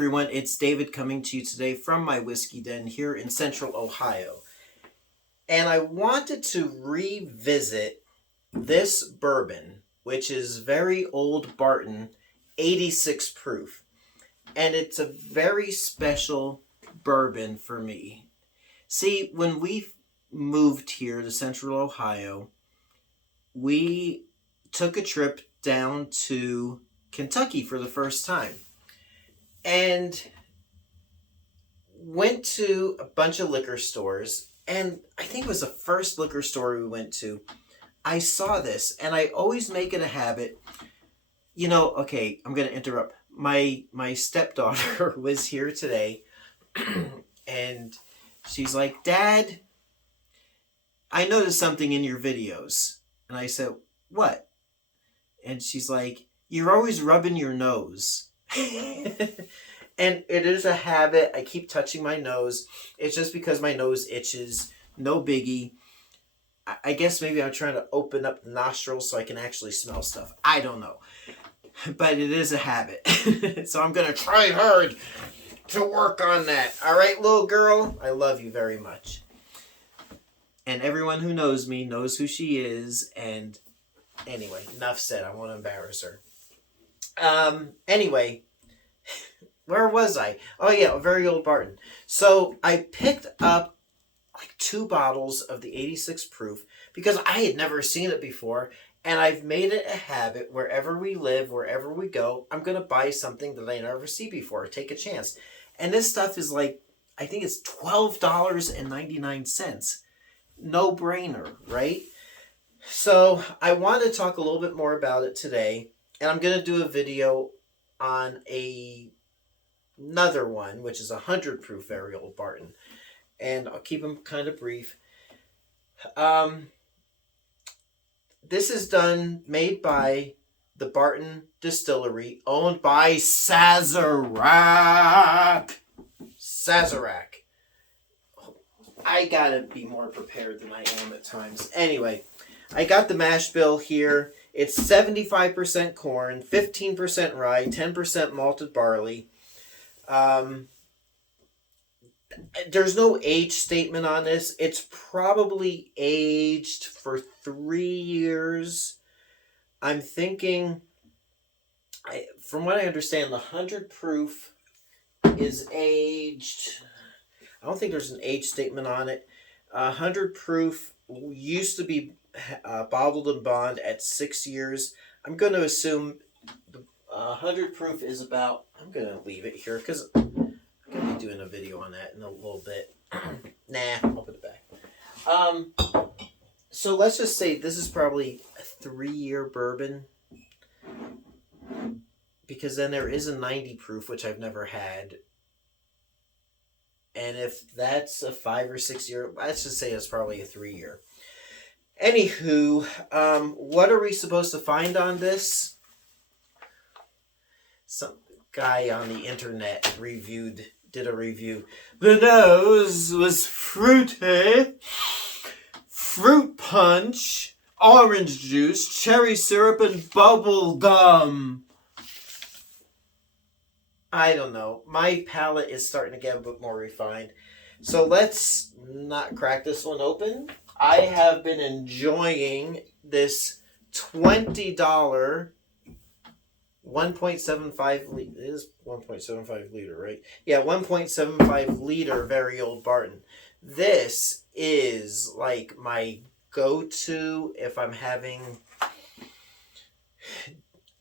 everyone, it's David coming to you today from my whiskey den here in central Ohio. And I wanted to revisit this bourbon, which is Very Old Barton 86 proof. And it's a very special bourbon for me. See, when we moved here to central Ohio, we took a trip down to Kentucky for the first time. And went to a bunch of liquor stores, and I think it was the first liquor store we went to. I saw this, and I always make it a habit. Okay, I'm going to interrupt. My stepdaughter was here today, and she's like, "Dad, I noticed something in your videos." And I said, "What?" And she's like, "You're always rubbing your nose." And it is a habit. I keep touching my nose. It's just because my nose itches. No biggie. I guess maybe I'm trying to open up the nostrils so I can actually smell stuff. I don't know. But it is a habit. So I'm going to try hard to work on that. All right, little girl? I love you very much. And everyone who knows me knows who she is. And anyway, enough said. I won't embarrass her. Anyway, where was I? Oh yeah, Very Old Barton. So I picked up like 2 bottles of the 86 proof because I had never seen it before, and I've made it a habit wherever we live, wherever we go, I'm going to buy something that I never see before, take a chance. And this stuff is like, I think it's $12.99. No brainer, right? So I want to talk a little bit more about it today. And I'm going to do a video on another one, which is 100 proof Very Old Barton. And I'll keep them kind of brief. This is made by the Barton Distillery, owned by Sazerac. Sazerac. I gotta be more prepared than I am at times. Anyway, I got the mash bill here. It's 75% corn, 15% rye, 10% malted barley. There's no age statement on this. It's probably aged for 3 years. I'm thinking, from what I understand, the 100 proof is aged. I don't think there's an age statement on it. 100 proof used to be bottled and bond at 6 years. I'm going to assume the 100 proof is about, I'm going to leave it here because I'm going to be doing a video on that in a little bit. Nah, I'll put it back. So let's just say this is probably a 3-year bourbon, because then there is a 90 proof, which I've never had. And if that's a 5 or 6 year, let's just say it's probably a 3-year. Anywho, what are we supposed to find on this? Some guy on the internet did a review. The nose was fruity, fruit punch, orange juice, cherry syrup, and bubble gum. I don't know. My palate is starting to get a bit more refined. So let's not crack this one open. I have been enjoying this $20 1.75 liter. It is 1.75 liter, right? Yeah, 1.75 liter Very Old Barton. This is like my go-to if I'm having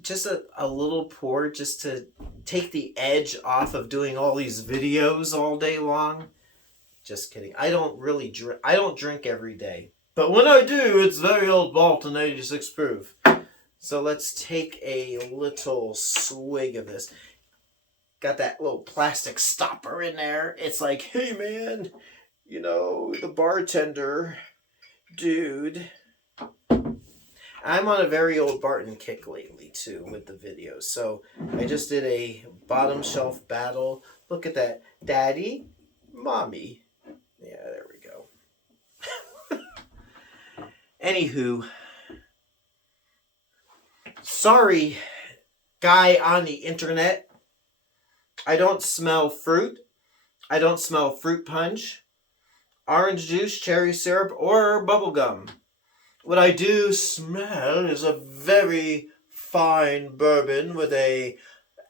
just a little pour, just to take the edge off of doing all these videos all day long. Just kidding. I don't really drink. I don't drink every day. But when I do, it's Very Old Barton 86 proof. So let's take a little swig of this. Got that little plastic stopper in there. It's like, hey man, the bartender dude. I'm on a Very Old Barton kick lately too with the videos. So I just did a bottom shelf battle. Look at that. Daddy, mommy. Yeah, there we go. Anywho, sorry, guy on the internet. I don't smell fruit. I don't smell fruit punch, orange juice, cherry syrup, or bubble gum. What I do smell is a very fine bourbon with a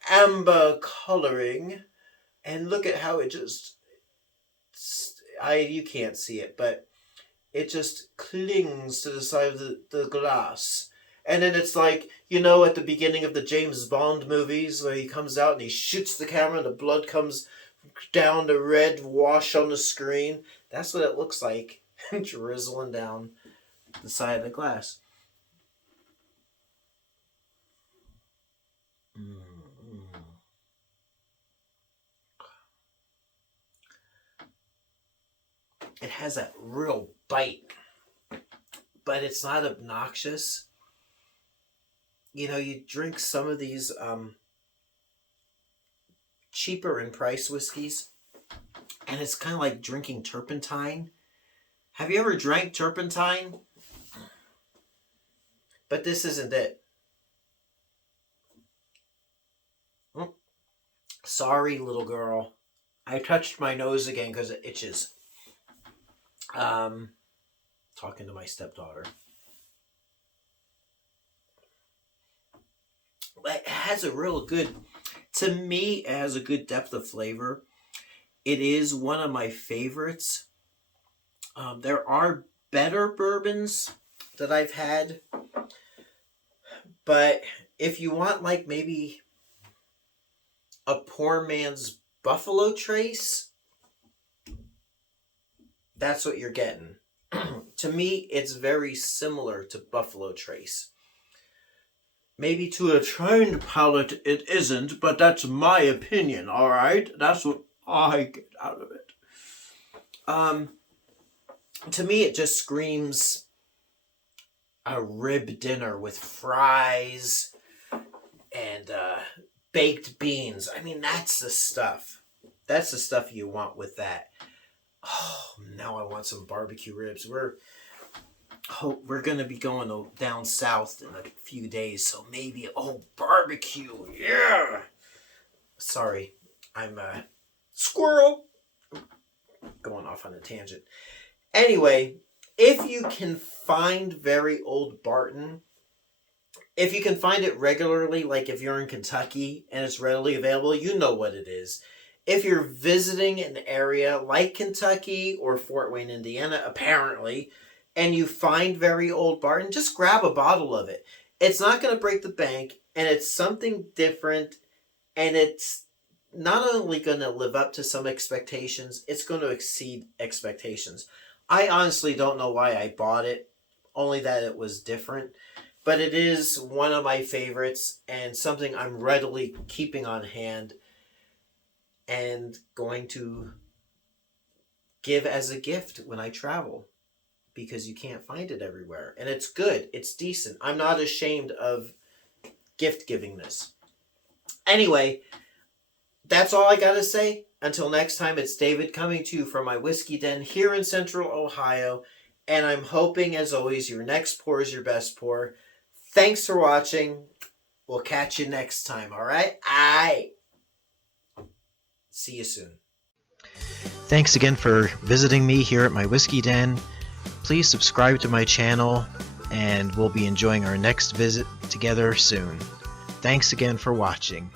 amber coloring. And look at how it just, you can't see it, but it just clings to the side of the glass. And then it's like, at the beginning of the James Bond movies where he comes out and he shoots the camera and the blood comes down the red wash on the screen. That's what it looks like, drizzling down the side of the glass. It has that real bite, but it's not obnoxious. You drink some of these cheaper in price whiskeys, and it's kind of like drinking turpentine. Have you ever drank turpentine? But this isn't it. Sorry, little girl. I touched my nose again because it itches. Talking to my stepdaughter. It has a real good, to me, it has a good depth of flavor. It is one of my favorites. There are better bourbons that I've had, but if you want like maybe a poor man's Buffalo Trace, that's what you're getting. To me, it's very similar to Buffalo Trace. Maybe to a trained palate it isn't, but that's my opinion, alright? That's what I get out of it. To me, it just screams a rib dinner with fries and baked beans. I mean, that's the stuff. That's the stuff you want with that. Oh, now I want some barbecue ribs. We're going to be going down south in a few days, so maybe, barbecue, yeah! Sorry, I'm a squirrel. Going off on a tangent. Anyway, if you can find Very Old Barton, if you can find it regularly, like if you're in Kentucky and it's readily available, you know what it is. If you're visiting an area like Kentucky or Fort Wayne, Indiana, apparently, and you find Very Old Barton, just grab a bottle of it. It's not going to break the bank, and it's something different, and it's not only going to live up to some expectations, it's going to exceed expectations. I honestly don't know why I bought it, only that it was different, but it is one of my favorites and something I'm readily keeping on hand and going to give as a gift when I travel, because you can't find it everywhere. And it's good. It's decent. I'm not ashamed of gift giving this. Anyway, that's all I got to say. Until next time, it's David coming to you from my whiskey den here in Central Ohio. And I'm hoping, as always, your next pour is your best pour. Thanks for watching. We'll catch you next time, all right? See you soon. Thanks again for visiting me here at my whiskey den. Please subscribe to my channel, and we'll be enjoying our next visit together soon. Thanks again for watching.